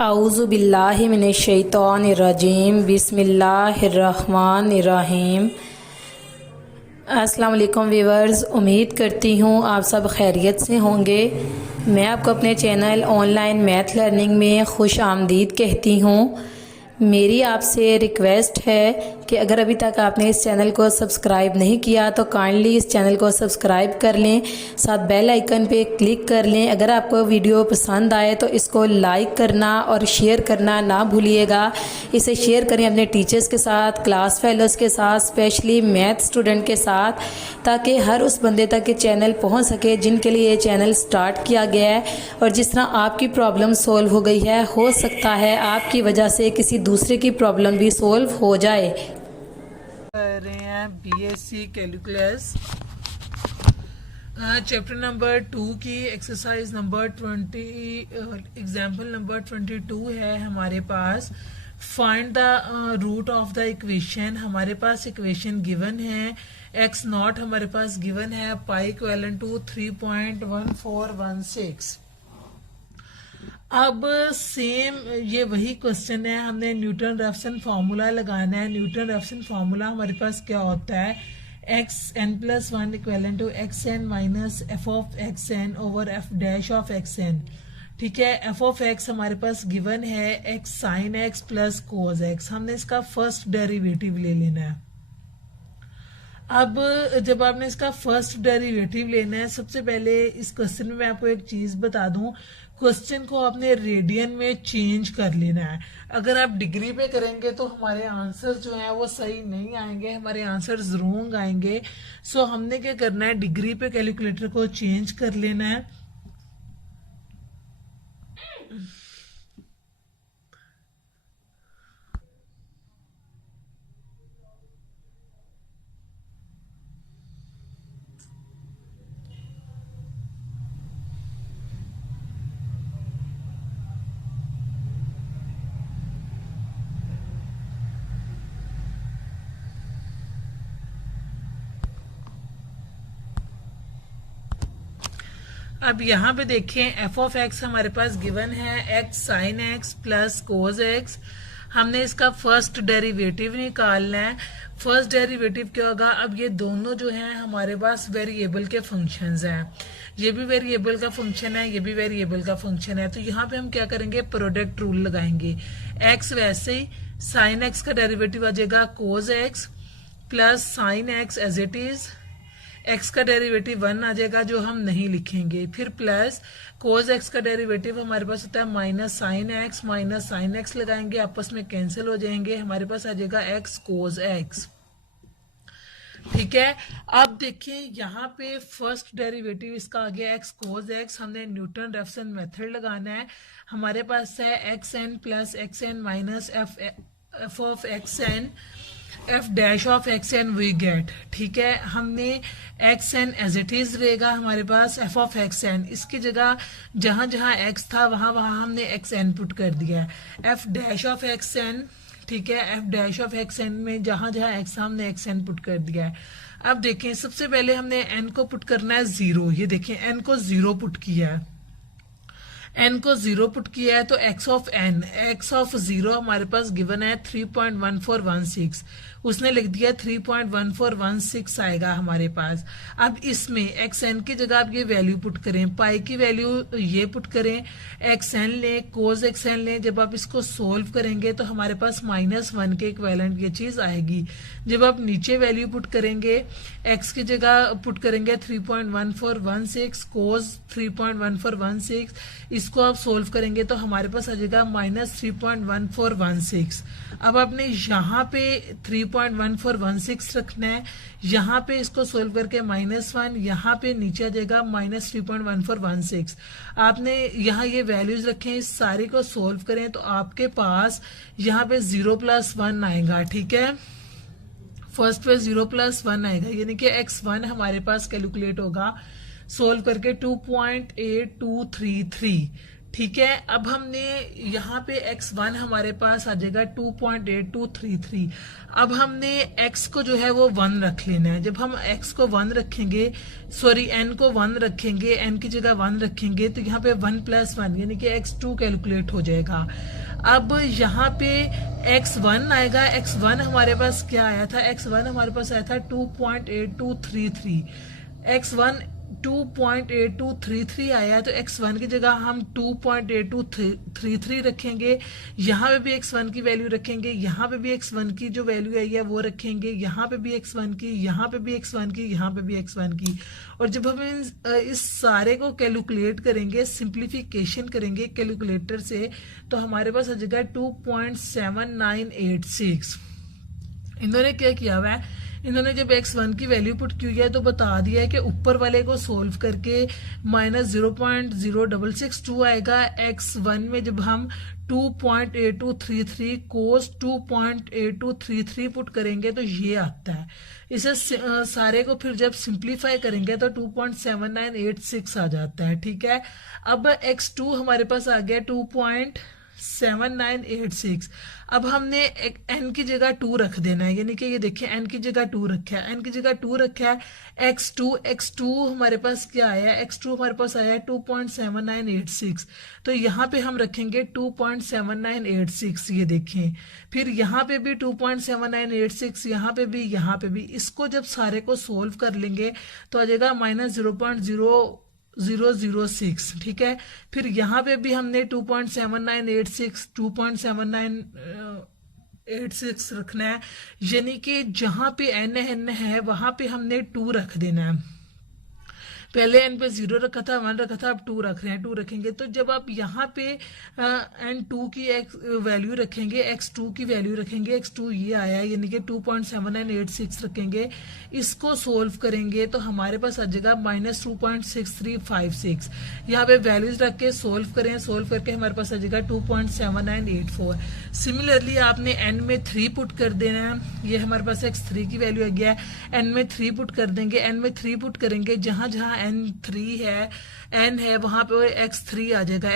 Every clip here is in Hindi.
आऊज़ु बिल्लाहि मिनश्शैतानिर्रजीम बिस्मिल्लाहिर्रहमानिर्रहीम। अस्सलाम वालेकुम व्यूअर्स, उम्मीद करती हूँ आप सब खैरियत से होंगे। मैं आपको अपने चैनल ऑनलाइन मैथ लर्निंग में खुश आमदीद कहती हूँ। मेरी आपसे रिक्वेस्ट है कि अगर अभी तक आपने इस चैनल को सब्सक्राइब नहीं किया तो काइंडली इस चैनल को सब्सक्राइब कर लें, साथ बेल आइकन पे क्लिक कर लें। अगर आपको वीडियो पसंद आए तो इसको लाइक करना और शेयर करना ना भूलिएगा। इसे शेयर करें अपने टीचर्स के साथ, क्लास फेलोज़ के साथ, स्पेशली मैथ स्टूडेंट के साथ, ताकि हर उस बंदे तक ये चैनल पहुंच सके जिनके लिए ये चैनल स्टार्ट किया गया है। और जिस तरह आपकी प्रॉब्लम सॉल्व हो गई है, हो सकता है आपकी वजह से किसी दूसरे की प्रॉब्लम भी सॉल्व हो जाए। कर रहे हैं बीएससी कैलकुलस चैप्टर नंबर 2 की एक्सरसाइज नंबर 20 एग्जाम्पल नंबर 22 है हमारे पास। Find the root of the equation. हमारे पास इक्वेशन गिवन है, एक्स नॉट हमारे पास गिवन है, पाई इक्विवेलेंट टू 3.1416। अब सेम ये वही क्वेश्चन है, हमने न्यूटन रेफसन फार्मूला लगाना है। न्यूटन रेफसन फार्मूला हमारे पास क्या होता है, x n plus one equivalent to x n minus f of x n over f dash of x n. ठीक है, एफ ऑफ एक्स हमारे पास गिवन है x sine x plus cos x. हमने इसका फर्स्ट डेरिवेटिव ले लेना है। अब जब आपने इसका फर्स्ट डेरिवेटिव लेना है, सबसे पहले इस क्वेश्चन में मैं आपको एक चीज बता दूं, क्वेश्चन को आपने रेडियन में चेंज कर लेना है। अगर आप डिग्री पे करेंगे तो हमारे आंसर जो है वो सही नहीं आएंगे, हमारे आंसर रॉन्ग आएंगे। सो हमने क्या करना है, डिग्री पे कैलकुलेटर को चेंज कर लेना है। अब यहाँ पे देखें, एफ ऑफ एक्स हमारे पास गिवन है x sine x plus cos x. हमने इसका फर्स्ट डेरिवेटिव निकालना है। फर्स्ट डेरिवेटिव क्या होगा, अब ये दोनों जो हैं हमारे पास वेरिएबल के फंक्शंस हैं। ये भी वेरिएबल का फंक्शन है, ये भी वेरिएबल का फंक्शन है। तो यहाँ पे हम क्या करेंगे, प्रोडक्ट रूल लगाएंगे। एक्स वैसे ही, साइन एक्स का डेरिवेटिव आ जाएगा cos x plus sine x as it is, x का डेरिवेटिव 1 आ जाएगा जो हम नहीं लिखेंगे, फिर प्लस कोज एक्स का डेरिवेटिव हमारे पास होता है माइनस साइन एक्स लगाएंगे, आपस में कैंसिल हो जाएंगे, हमारे पास आ जाएगा एक्स कोज एक्स। ठीक है, अब देखिए यहाँ पे फर्स्ट डेरिवेटिव इसका आ गया एक्स कोज एक्स। हमने न्यूटन रेफसन मेथड लगाना है। हमारे पास है x n plus x n minus f of x n f dash of x n we get. ठीक है, हमने x n as it is रहेगा हमारे पास, एफ ऑफ एक्स एन इसकी जगह जहां जहां एक्स था वहां वहां हमने एक्स एन पुट कर दिया है। F dash of x n, ठीक है, f dash of x n में जहां जहां एक्स था हमने एक्स एन पुट कर दिया है। अब देखें, सबसे पहले हमने एन को पुट करना है 0। ये देखें, एन को 0 पुट किया है, एन को 0 पुट किया है तो x of n, x of 0 हमारे पास गिवन है 3.1416, उसने लिख दिया 3.1416 आएगा हमारे पास। अब इसमें एक्स एन की जगह आप ये वैल्यू पुट करें, पाई की वैल्यू ये पुट करें, एक्स एन लें, कोज एक्स एन लें। जब आप इसको सोल्व करेंगे तो हमारे पास -1 के इक्विवेलेंट ये चीज आएगी। जब आप नीचे वैल्यू पुट करेंगे, एक्स की जगह पुट करेंगे 3.1416, कोज 3.1416, इसको आप सोल्व करेंगे तो हमारे पास आ जाएगा -3.1416। अब आपने यहाँ पे 3.1416 रखना है, यहाँ पे इसको सोल्व करके -1, यहाँ पे नीचे आ जाएगा -3.1416। आपने यहाँ ये वैल्यूज रखें, इस सारे को सोल्व करें तो आपके पास यहाँ पे 0 + 1 आएगा। ठीक है, फर्स्ट पे 0 + 1 आएगा, यानी कि x1 हमारे पास कैलकुलेट होगा सोल्व करके 2.8233। ठीक है। अब हमने यहाँ पे x1 हमारे पास आ जाएगा 2.8233। अब हमने x को जो है वो 1 रख लेना है। जब हम x को 1 रखेंगे, सॉरी n को 1 रखेंगे, n की जगह 1 रखेंगे, तो यहाँ पे 1 + 1 यानी कि x2 कैलकुलेट हो जाएगा। अब यहाँ पे x1 आएगा। x1 हमारे पास क्या आया था? x1 हमारे पास आया था 2.8233। x1 2.8233 आया, तो x1 की जगह हम 2.8233 रखेंगे। यहाँ पे भी x1 की वैल्यू रखेंगे, यहाँ पे भी x1 की जो वैल्यू आई है वो रखेंगे, यहाँ पे भी x1 की, यहाँ पे भी x1 की, यहाँ पे भी x1 की। और जब हम इस सारे को कैलकुलेट करेंगे, सिंप्लीफिकेशन करेंगे कैलकुलेटर से, तो हमारे पास आ जाएगा 2.7986। इन्होंने क्या किया हुआ है, इन्होंने जब x1 की वैल्यू पुट की है तो बता दिया है कि ऊपर वाले को सोल्व करके -0.0662 आएगा। x1 में जब हम 2.8233 cos 2.8233 पुट करेंगे तो ये आता है। इसे सारे को फिर जब सिंप्लीफाई करेंगे तो 2.7986 आ जाता है। ठीक है। अब x2 हमारे पास आ गया 2.7986। अब हमने n की जगह 2 रख देना है, यानी कि ये देखिए n की जगह 2 रखा है, n की जगह 2 रखा है। x2 हमारे पास क्या आया? x2 हमारे पास आया 2.7986। तो यहाँ पे हम रखेंगे 2.7986, ये देखें। फिर यहाँ पे भी 2.7986, यहाँ पे भी, यहाँ पे भी। इसको जब सारे को सोल्व कर लेंगे तो आ जाएगा -0.0006। ठीक है। फिर यहाँ पे भी हमने 2.7986 रखना है, यानी कि जहां पे n है वहां पे हमने 2 रख देना है। पहले n पे 0 रखा था, 1 रखा था, अब 2 रख रहे हैं, 2 रखेंगे। तो जब आप यहाँ पे n2 की वैल्यू रखेंगे, x2 की वैल्यू रखेंगे, x2 ये आया यानी कि 2.7986 रखेंगे, इसको सोल्व करेंगे तो हमारे पास आ जाएगा -2.6356। यहाँ पे वैल्यूज रख के सोल्व करें, सोल्व करके हमारे पास आ जाएगा 2.7984। सिमिलरली आपने n में 3 पुट कर देना है। ये हमारे पास x3 की वैल्यू आ गया है, n में 3 पुट कर देंगे, n में 3 पुट करेंगे, जहां जहां n3 है, n है, वहां पे x3 आ जाएगा।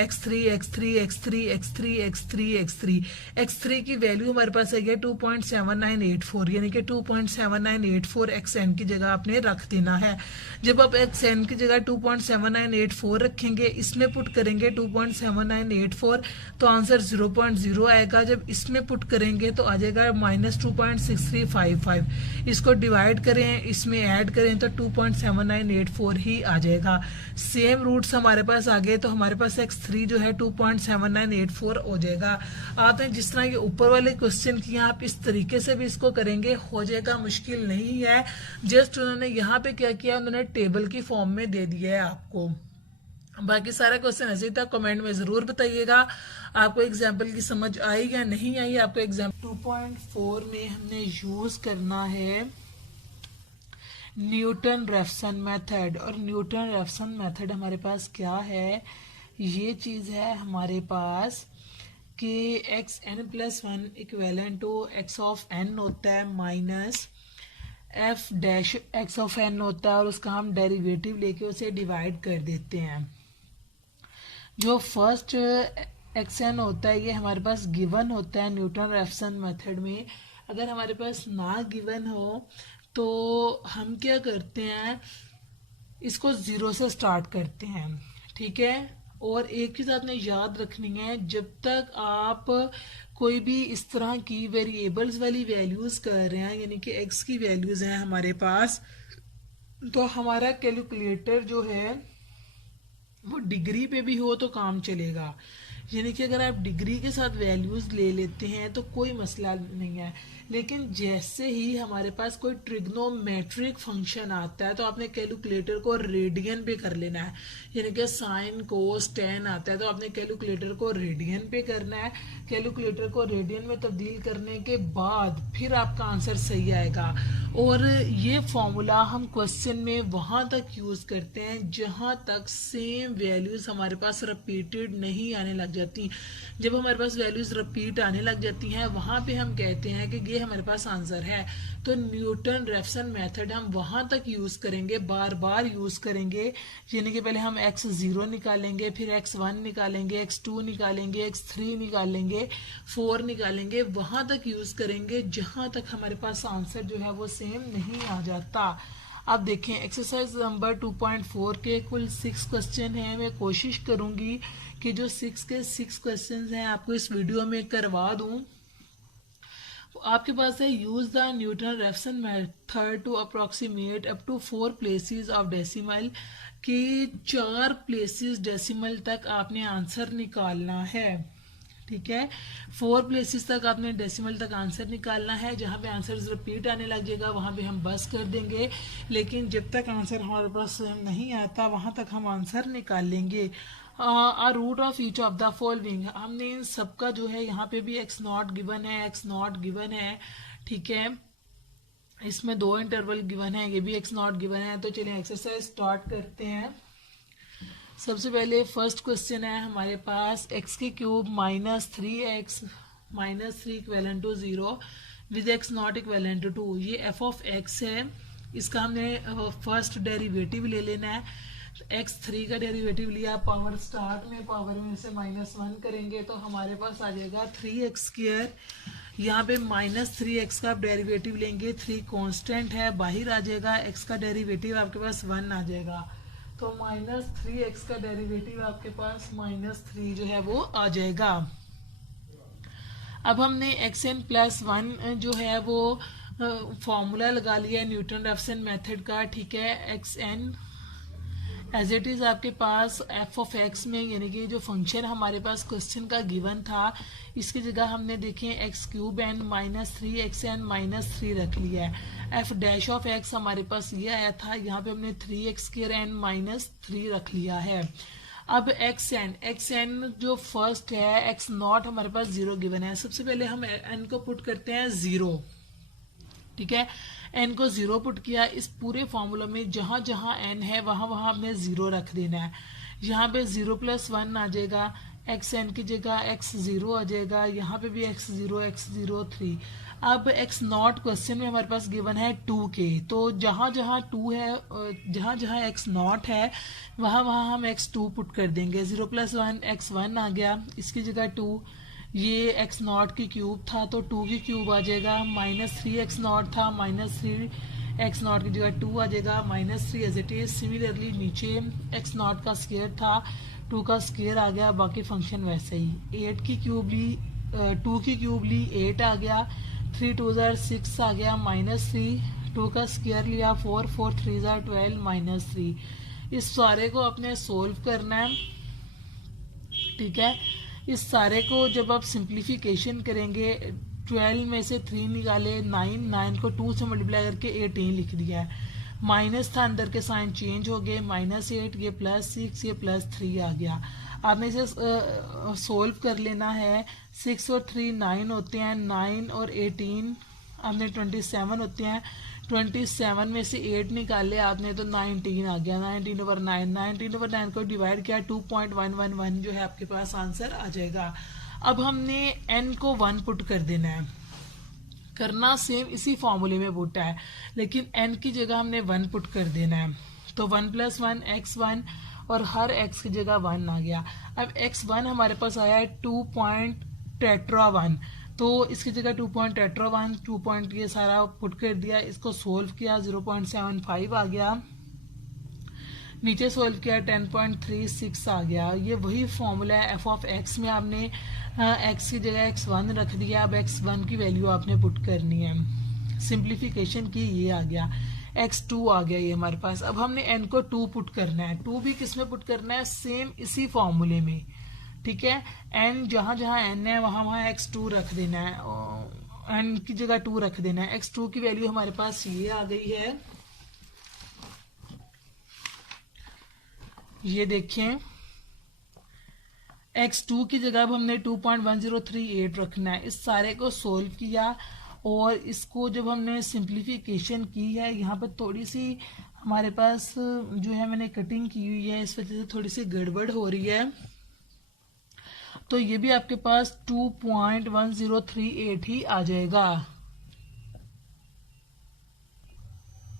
x3 की वैल्यू हमारे पास आ गया 2.7984, यानी कि 2.7984 xn की जगह आपने रख देना है। जब आप xn की जगह 2.7984 रखेंगे, इसमें पुट करेंगे 2.7984, तो आंसर 0.0 आएगा। जब इसमें पुट करेंगे तो आ जाएगा -2.6355। इसको डिवाइड करें, इसमें ऐड करें तो 2.7984 ही आ जाएगा। सेम रूट्स हमारे पास आ गए, तो हमारे पास x3 जो है 2.7984 हो जाएगा। आपने जिस तरह ये ऊपर वाले क्वेश्चन किए, आप इस तरीके से भी इसको करेंगे, हो जाएगा, मुश्किल नहीं है। जस्ट उन्होंने यहाँ पे क्या किया, उन्होंने टेबल की फॉर्म में दे दिया है आपको। बाकी सारा क्वेश्चन ऐसे ही था। कमेंट में जरूर बताइएगा आपको एग्जाम्पल की समझ आई या नहीं आई। आपको एग्जाम्पल 2.4 में हमने यूज करना है न्यूटन रेफसन मेथड। और न्यूटन रेफसन मेथड हमारे पास क्या है, ये चीज है हमारे पास कि xn+1 equivalent to x of n होता है minus f dash x of n होता है, और उसका हम डेरिवेटिव लेके उसे डिवाइड कर देते हैं। जो फर्स्ट xn होता है ये हमारे पास गिवन होता है न्यूटन रेफसन मेथड में। अगर हमारे पास ना गिवन हो तो हम क्या करते हैं, इसको 0 से स्टार्ट करते हैं। ठीक है। और एक चीज आपने याद रखनी है, जब तक आप कोई भी इस तरह की वेरिएबल्स वाली वैल्यूज कर रहे हैं, यानी कि x की वैल्यूज हैं हमारे पास, तो हमारा कैलकुलेटर जो है वो डिग्री पे भी हो तो काम चलेगा। यानी कि अगर आप डिग्री के साथ वैल्यूज ले लेते हैं तो कोई मसला नहीं है, लेकिन जैसे ही हमारे पास कोई ट्रिग्नोमेट्रिक फंक्शन आता है तो आपने कैलकुलेटर को रेडियन पे कर लेना है। यानी कि साइन कोस टेन आता है तो आपने कैलकुलेटर को रेडियन पे करना है। कैलकुलेटर को रेडियन में तब्दील करने के बाद फिर आपका आंसर सही आएगा। और ये फॉर्मूला हम क्वेश्चन में वहां तक यूज करते हैं जहां तक सेम वैल्यूज हमारे पास रिपीटेड नहीं आने लग जाती। जब हमारे पास वैल्यूज रिपीट आने लग जाती हैं वहाँ पे हम कहते हैं कि ये हमारे पास आंसर है। तो न्यूटन रेफसन मेथड हम वहाँ तक यूज़ करेंगे, बार बार यूज़ करेंगे। यानी कि पहले हम x0 निकालेंगे, फिर x1 निकालेंगे, x2 निकालेंगे, x3 निकालेंगे, 4 निकालेंगे, वहाँ तक यूज़ करेंगे जहाँ तक हमारे पास आंसर जो है वो सेम नहीं आ जाता। अब देखें एक्सरसाइज नंबर 2.4 के कुल 6 क्वेश्चन हैं। मैं कोशिश करूंगी कि जो 6 के 6 क्वेश्चन हैं आपको इस वीडियो में करवा दूं। आपके पास है use the Newton Raphson method to approximate up to 4 places of decimal, कि 4 प्लेसेस डेसिमल तक आपने आंसर निकालना है। ठीक है, 4 प्लेसेस तक आपने डेसिमल तक आंसर निकालना है। जहाँ पे आंसर रिपीट आने लग जाएगा वहाँ पे हम बस कर देंगे, लेकिन जब तक आंसर हमारे पास नहीं आता वहाँ तक हम आंसर निकालेंगे। A root of each of the following, हमने इन सबका जो है यहाँ पे भी एक्स नॉट गिवन है, एक्स नॉट गिवन है। ठीक है, इसमें 2 इंटरवल गिवन है, ये भी एक्स नॉट गिवन है। तो चलिए एक्सरसाइज स्टार्ट करते हैं। सबसे पहले फर्स्ट क्वेश्चन है हमारे पास एक्स की cube minus 3x minus 3 equal to 0 with x not equal to 2। ये एफ ऑफ एक्स है, इसका हमने फर्स्ट डेरिवेटिव ले लेना है। x3 का डेरिवेटिव लिया, पावर स्टार्ट में पावर में से -1 करेंगे तो हमारे पास आ जाएगा 3x²। यहाँ पे -3x का आप डेरिवेटिव लेंगे, 3 कांस्टेंट है बाहर आ जाएगा, x का डेरिवेटिव आपके पास 1 आ जाएगा। तो -3x का डेरिवेटिव आपके पास -3 जो है वो आ जाएगा। अब हमने xn+1 जो है वो फॉर्मूला लगा लिया है न्यूटन रेफसन मेथड का। ठीक है, xn एज इट इज आपके पास एफ ऑफ एक्स में, यानी कि जो फंक्शन हमारे पास क्वेश्चन का गिवन था इसकी जगह हमने देखें x³ -3xn-3 रख लिया है। एफ डैश ऑफ एक्स हमारे पास ये आया था, यहाँ पे हमने 3x²n-3 रख लिया है। अब xn जो फर्स्ट है, x0 हमारे पास 0 गिवन है। सबसे पहले हम n को पुट करते हैं 0। ठीक है, n को 0 पुट किया। इस पूरे फॉर्मूला में जहां जहां n है वहां वहां हमने 0 रख देना है। यहाँ पे 0+1 आ जाएगा, xn की जगह x0 आ जाएगा, यहाँ पे भी x0 x0 3। अब x0 क्वेश्चन में हमारे पास गिवन है 2k, तो जहां जहां 2 है, जहां जहां x0 है वहां वहां हम x2 पुट कर देंगे। 0+1 x1 आ गया, इसकी जगह 2। ये x0 की क्यूब था तो 2 की क्यूब आ जाएगा। -3x0 था, -3x0 की जगह 2 आ जाएगा, -3 एज इट इज। सिमिलरली नीचे x0 का स्क्वायर था, 2 का स्क्वायर आ गया, बाकी फंक्शन वैसे ही। 8 की क्यूब ली, 2 की क्यूब ली, 8 आ गया, 3 2 6 आ गया, -3, 2 का स्क्वायर लिया, 4 4 3 12 -3। इस सारे को आपने सोल्व करना है। ठीक है, इस सारे को जब आप सिंप्लीफिकेशन करेंगे, 12 में से 3 निकाले, 9 को 2 से मल्टीप्लाई करके 18 लिख दिया है। माइनस था, अंदर के साइन चेंज हो गए, -8, ये +6, ये +3 आ गया। आपने इसे सोल्व कर लेना है। 6 और 3 9 होते हैं, 9 और 18 आपने 27 होते हैं। 27 में से 8 निकाले आपने तो 19 आ गया। 19/9 को डिवाइड किया, 2.111 जो है आपके पास आंसर आ जाएगा। अब हमने n को 1 पुट कर देना है। करना सेम इसी फॉर्मूले में पुट है, लेकिन n की जगह हमने 1 पुट कर देना है। तो 1+1 x1 और हर x की जगह 1 आ गया। अब x1 हमारे पास आया है 2.1, तो इसकी जगह 2.1 2 पॉइंट ये सारा पुट कर दिया, इसको सोल्व किया, 0.75 आ गया। नीचे सोल्व किया, 10.36 आ गया। ये वही फॉर्मूला है एफ ऑफ एक्स में, आपने एक्स की जगह x1 रख दिया। अब x1 की वैल्यू आपने पुट करनी है, सिंप्लीफिकेशन की, ये आ गया। x2 आ गया ये हमारे पास। अब हमने n को 2 पुट करना है। 2 भी किस में पुट करना है? सेम इसी फॉर्मूले में। ठीक है, n जहां जहां n है वहां वहां x2 रख देना है, n की जगह 2 रख देना है। x2 की वैल्यू हमारे पास ये आ गई है, ये देखें। x2 की जगह अब हमने 2.1038 रखना है। इस सारे को सोल्व किया और इसको जब हमने सिंप्लीफिकेशन की है, यहाँ पर थोड़ी सी हमारे पास जो है मैंने कटिंग की हुई है, इस वजह से थोड़ी सी गड़बड़ हो रही है। तो ये भी आपके पास 2.1038 ही आ जाएगा।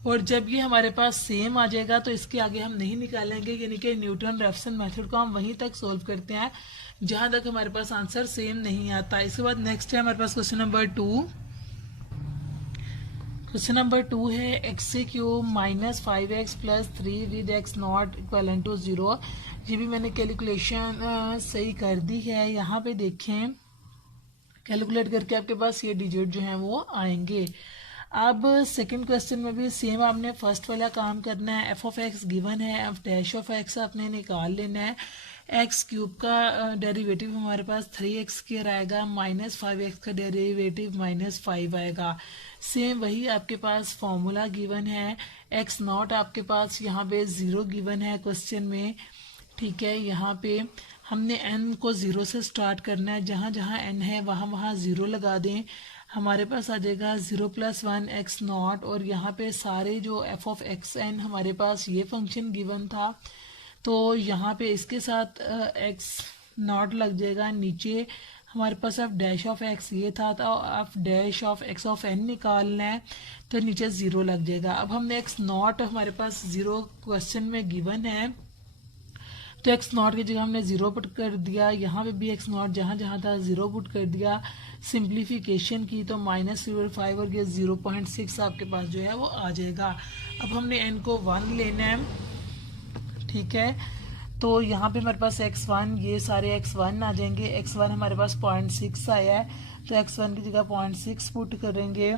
और जब ये हमारे पास सेम आ जाएगा तो इसके आगे हम नहीं निकालेंगे, यानी कि न्यूटन रेफसन मेथड को हम वहीं तक सोल्व करते हैं जहां तक हमारे पास आंसर सेम नहीं आता। इसके बाद नेक्स्ट है हमारे पास क्वेश्चन नंबर 2। क्वेश्चन नंबर 2 है x³ minus 5x plus 3 with x not equal to 0। ये भी मैंने कैलकुलेशन सही कर दी है। यहाँ पे देखें, कैलकुलेट करके आपके पास ये डिजिट जो है वो आएंगे। अब सेकंड क्वेश्चन में भी सेम आपने फर्स्ट वाला काम करना है। एफ ऑफ एक्स गिवन है, अब डैश ऑफ एक्स आपने निकाल लेना है। x³ का डेरिवेटिव हमारे पास 3x² आएगा, माइनस 5x का डेरिवेटिव माइनस 5 आएगा। सेम वही आपके पास फॉर्मूला गिवन है। x नॉट आपके पास यहाँ पे 0 गिवन है क्वेश्चन में, ठीक है। यहाँ पे हमने n को 0 से स्टार्ट करना है, जहाँ जहाँ n है वहाँ वहाँ 0 लगा दें। हमारे पास आ जाएगा 0 + 1 x नॉट, और यहाँ पे सारे जो f ऑफ xn हमारे पास ये फंक्शन गिवन था, तो यहाँ पे इसके साथ x नॉट लग जाएगा। नीचे हमारे पास f डैश ऑफ x ये था, तो f dash of x of n निकालना है, तो नीचे 0 लग जाएगा। अब हमने x नॉट हमारे पास 0 क्वेश्चन में गिवन है, तो x नॉट की जगह हमने 0 पुट कर दिया। यहाँ पे भी x नॉट जहाँ जहाँ था 0 पुट कर दिया। सिंप्लीफिकेशन की तो -5 और ये 0.6 आपके पास जो है वो आ जाएगा। अब हमने n को 1 लेना है, ठीक है। तो यहाँ पे हमारे पास x1, ये सारे x1 आ जाएंगे। x1 हमारे पास 0.6 आया है, तो x1 की जगह 0.6 पुट करेंगे।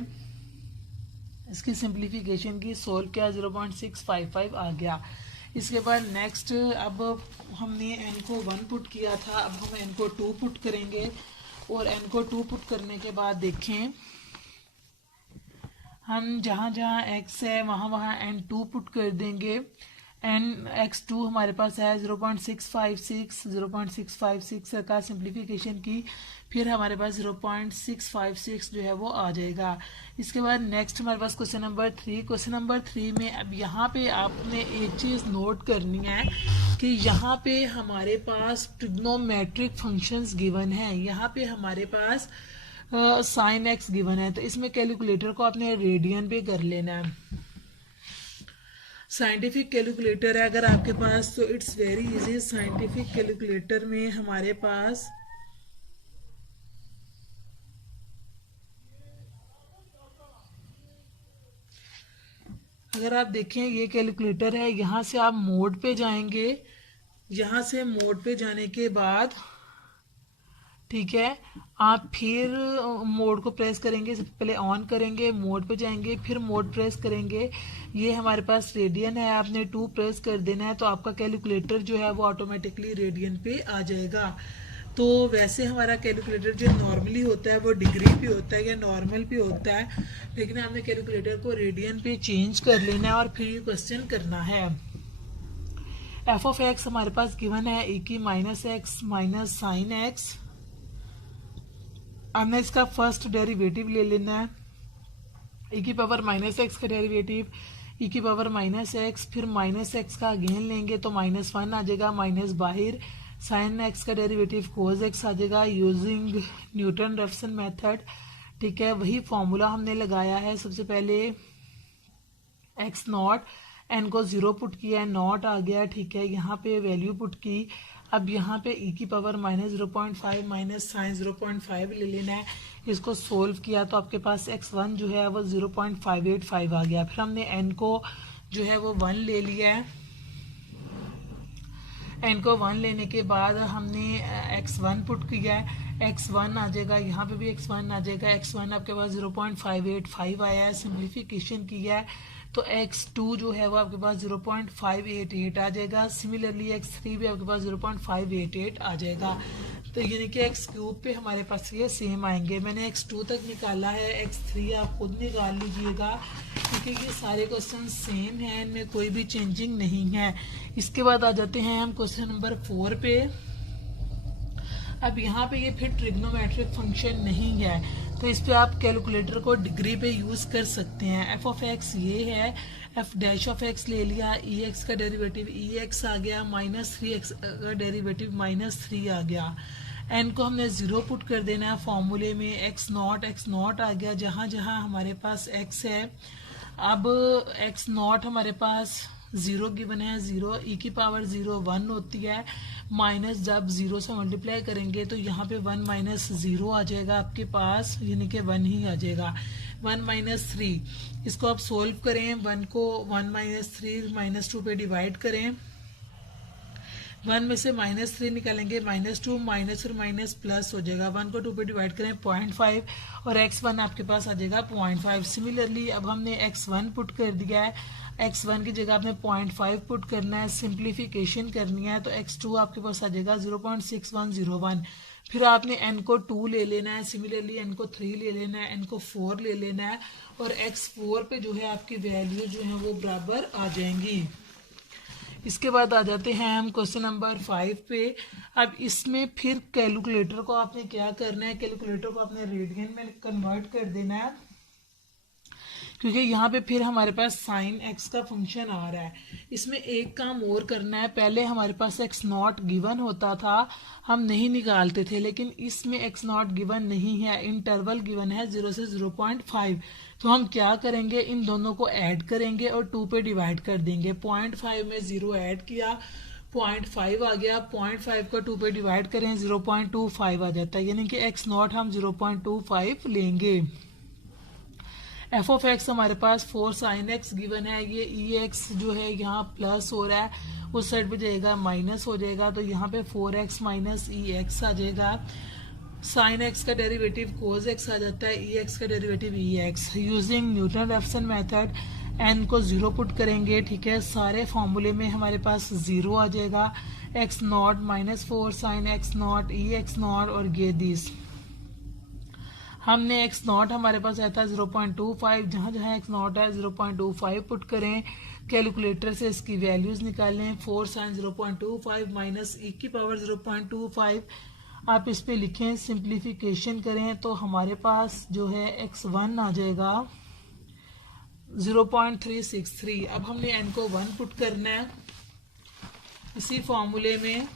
इसकी सिंप्लीफिकेशन की सोल्व किया, 0.655 आ गया। इसके बाद नेक्स्ट, अब हमने n को 1 पुट किया था, अब हम n को 2 पुट करेंगे। और n को 2 पुट करने के बाद देखें, हम जहाँ जहाँ x है वहाँ वहाँ n2 पुट कर देंगे। x2 हमारे पास है 0.656 का सिंप्लीफिकेशन की, फिर हमारे पास 0.656 जो है वो आ जाएगा। इसके बाद नेक्स्ट हमारे पास क्वेश्चन नंबर 3। क्वेश्चन नंबर 3 में अब यहाँ पे आपने एक चीज़ नोट करनी है कि यहाँ पे हमारे पास ट्रिग्नोमेट्रिक फंक्शंस गिवन है। यहाँ पे हमारे पास साइन एक्स गिवन है, तो इसमें कैलकुलेटर को आपने रेडियन पे कर लेना है। साइंटिफिक कैलकुलेटर है अगर आपके पास, तो it's very easy. Scientific calculator में हमारे पास अगर आप देखें, ये कैलकुलेटर है, यहाँ से आप मोड पे जाएंगे। यहाँ से मोड पे जाने के बाद, ठीक है, आप फिर मोड को प्रेस करेंगे। सबसे पहले ऑन करेंगे, मोड पे जाएंगे, फिर मोड प्रेस करेंगे। ये हमारे पास रेडियन है, आपने 2 प्रेस कर देना है, तो आपका कैलकुलेटर जो है वो ऑटोमेटिकली रेडियन पे आ जाएगा। तो वैसे हमारा कैलकुलेटर जो नॉर्मली होता है वो डिग्री पे होता है या नॉर्मल पे होता है, लेकिन आपने कैलकुलेटर को रेडियन पे चेंज कर लेना है और फिर ये क्वेश्चन करना है। एफ ऑफ एक्स हमारे पास गिवन है e की -x माइनस साइन एक्स। हमने इसका फर्स्ट डेरिवेटिव ले लेना है। e की पावर -x का डेरिवेटिव, e की पावर -x, फिर -x का अगेन लेंगे तो -1 आ जाएगा, माइनस बाहर। साइन एक्स का डेरिवेटिव cos x आ जाएगा यूजिंग न्यूटन रेफसन मेथड, ठीक है। वही फॉर्मूला हमने लगाया है। सबसे पहले x नॉट, n को 0 पुट किया है, नॉट आ गया, ठीक है। यहाँ पे वैल्यू पुट की। अब यहाँ पे e की पावर -0.5 माइनस साइन 0.5 ले लेना है। इसको सोल्व किया तो आपके पास x1 जो है वो 0.585 आ गया। फिर हमने n को जो है वो 1 ले लिया है। n को 1 लेने के बाद हमने x1 पुट किया है, x1 आ जाएगा, यहाँ पे भी x1 आ जाएगा। x1 आपके पास 0.585 आया है, सिंप्लीफिकेशन किया है तो x2 जो है वो आपके पास 0.588 आ जाएगा। सिमिलरली x3 भी आपके पास 0.588 आ जाएगा। तो यानी कि x³ पे हमारे पास ये सेम आएंगे। मैंने x2 तक निकाला है, x3 आप खुद निकाल लीजिएगा क्योंकि ये सारे क्वेश्चन सेम हैं, इनमें कोई भी चेंजिंग नहीं है। इसके बाद आ जाते हैं हम क्वेश्चन नंबर 4 पे। अब यहाँ पे ये फिर ट्रिग्नोमेट्रिक फंक्शन नहीं है, तो इस पे आप कैलकुलेटर को डिग्री पे यूज कर सकते हैं। एफ ऑफ एक्स ये है, एफ डैश ऑफ एक्स ले लिया, ई एक्स का डेरिवेटिव ई एक्स आ गया, -3x का डेरिवेटिव -3 आ गया। एन को हमने 0 पुट कर देना है फॉर्मूले में। एक्स नॉट आ गया जहाँ जहाँ हमारे पास एक्स है। अब एक्स नॉट हमारे पास 0 गिवन है, 0 ई की पावर 0 1 होती है, माइनस जब 0 से मल्टीप्लाई करेंगे तो यहाँ पे 1 माइनस 0 आ जाएगा आपके पास, यानी कि 1 ही आ जाएगा। 1 माइनस 3 इसको आप सोल्व करें, 1 को 1 माइनस 3 माइनस 2 पे डिवाइड करें। 1 में से माइनस 3 निकालेंगे, माइनस 2 माइनस और माइनस प्लस हो जाएगा। 1 को 2 पे डिवाइड करें 0.5 और x1 आपके पास आ जाएगा 0.5। सिमिलरली अब हमने x1 पुट कर दिया है, x1 की जगह आपने 0.5 पुट करना है, सिंप्लीफिकेशन करनी है तो x2 आपके पास आ जाएगा 0.6101। फिर आपने n को 2 ले लेना है, सिमिलरली n को 3 ले लेना है, n को 4 ले लेना है और x4 पे जो है आपकी वैल्यू जो है वो बराबर आ जाएंगी। इसके बाद आ जाते हैं हम क्वेश्चन नंबर 5 पे। अब इसमें फिर कैलकुलेटर को आपने क्या करना है, कैलकुलेटर को आपने रेडियन में कन्वर्ट कर देना है, क्योंकि यहाँ पे फिर हमारे पास साइन एक्स का फंक्शन आ रहा है। इसमें एक काम और करना है, पहले हमारे पास एक्स नॉट गिवन होता था, हम नहीं निकालते थे, लेकिन इसमें एक्स नॉट गिवन नहीं है, इंटरवल गिवन है 0 से 0.5। तो हम क्या करेंगे, इन दोनों को ऐड करेंगे और 2 पे डिवाइड कर देंगे। 0.5 में 0 ऐड किया, 0.5 आ गया, 0.5 को 2 पे डिवाइड करें 0.25 आ जाता है, यानी कि एक्स नॉट हम 0.25 लेंगे। एफ ऑफ एक्स हमारे पास 4 साइन एक्स गिवन है, ये ई एक्स जो है यहाँ प्लस हो रहा है, उस साइड पे जाएगा माइनस हो जाएगा, तो यहाँ पे 4x माइनस ई एक्स आ जाएगा। साइन एक्स का डेरिवेटिव कोस एक्स आ जाता है, ई एक्स का derivative e x. Using Newton Raphson method n को 0 पुट करेंगे, ठीक है, सारे फॉर्मूले में हमारे पास 0 आ जाएगा। X not minus 4 sine x not E x not और ये दिस। हमने एक्स नॉट हमारे पास आया था 0.25, जहाँ जहाँ एक्स नॉट है 0.25 पुट करें, कैलकुलेटर से इसकी वैल्यूज निकालें। 4 साइन 0.25 माइनस ई की पावर 0.25 आप इस पे लिखें, सिंप्लीफिकेशन करें तो हमारे पास जो है x1 आ जाएगा 0.363। अब हमने n को 1 पुट करना है इसी फॉर्मूले में।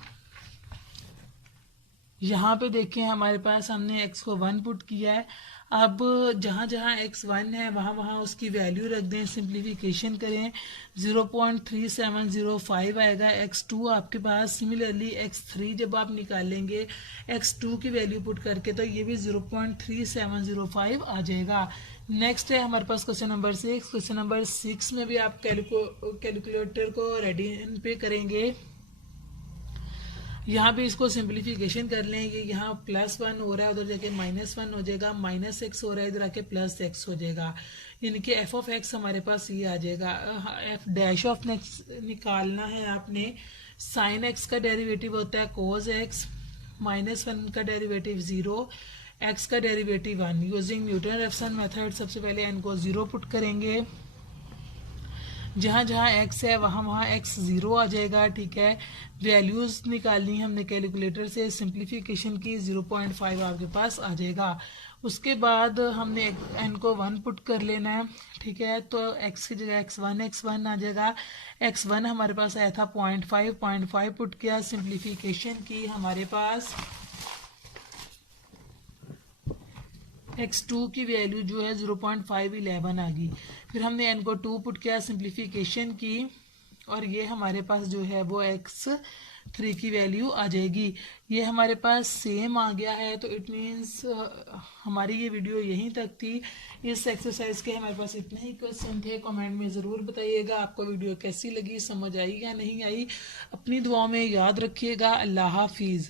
यहाँ पे देखें हमारे पास हमने x को 1 पुट किया है। अब जहाँ जहाँ x1 है वहाँ वहाँ उसकी वैल्यू रख दें, सिंप्लीफिकेशन करें, 0.3705 आएगा। x2 आपके पास, सिमिलरली x3 जब आप निकालेंगे x2 की वैल्यू पुट करके तो ये भी 0.3705 आ जाएगा। नेक्स्ट है हमारे पास क्वेश्चन नंबर 6। क्वेश्चन नंबर 6 में भी आप कैलकुलेटर को रेडी पे करेंगे। यहाँ पे इसको सिंप्लीफिकेशन कर लें, ये यहाँ +1 हो रहा है, उधर जाके -1 हो जाएगा, -x हो रहा है, इधर आके +x हो जाएगा, यानी कि एफ ऑफ एक्स हमारे पास ये आ जाएगा। एफ डैश ऑफ एक्स निकालना है आपने। साइन एक्स का डेरिवेटिव होता है cos x, -1 का डेरिवेटिव 0, x का derivative 1। Using Newton Raphson method सबसे पहले n को 0 पुट करेंगे, जहाँ जहाँ x है वहाँ वहाँ x 0 आ जाएगा, ठीक है। वैल्यूज निकालनी हमने कैलकुलेटर से, सिंप्लीफिकेशन की 0.5 आपके पास आ जाएगा। उसके बाद हमने n को 1 पुट कर लेना है, ठीक है, तो x की जगह x1 आ जाएगा। x1 हमारे पास आया था 0.5 पुट किया, सिंप्लीफिकेशन की, हमारे पास x2 की वैल्यू जो है 0.511 आ गई। फिर हमने n को 2 पुट किया, सिंप्लीफिकेशन की, और ये हमारे पास जो है वो x3 की वैल्यू आ जाएगी। ये हमारे पास सेम आ गया है, तो इट मीन्स हमारी ये वीडियो यहीं तक थी। इस एक्सरसाइज के हमारे पास इतने ही क्वेश्चन थे। कमेंट में ज़रूर बताइएगा आपको वीडियो कैसी लगी, समझ आई या नहीं आई। अपनी दुआओं में याद रखिएगा। अल्लाह हाफिज़।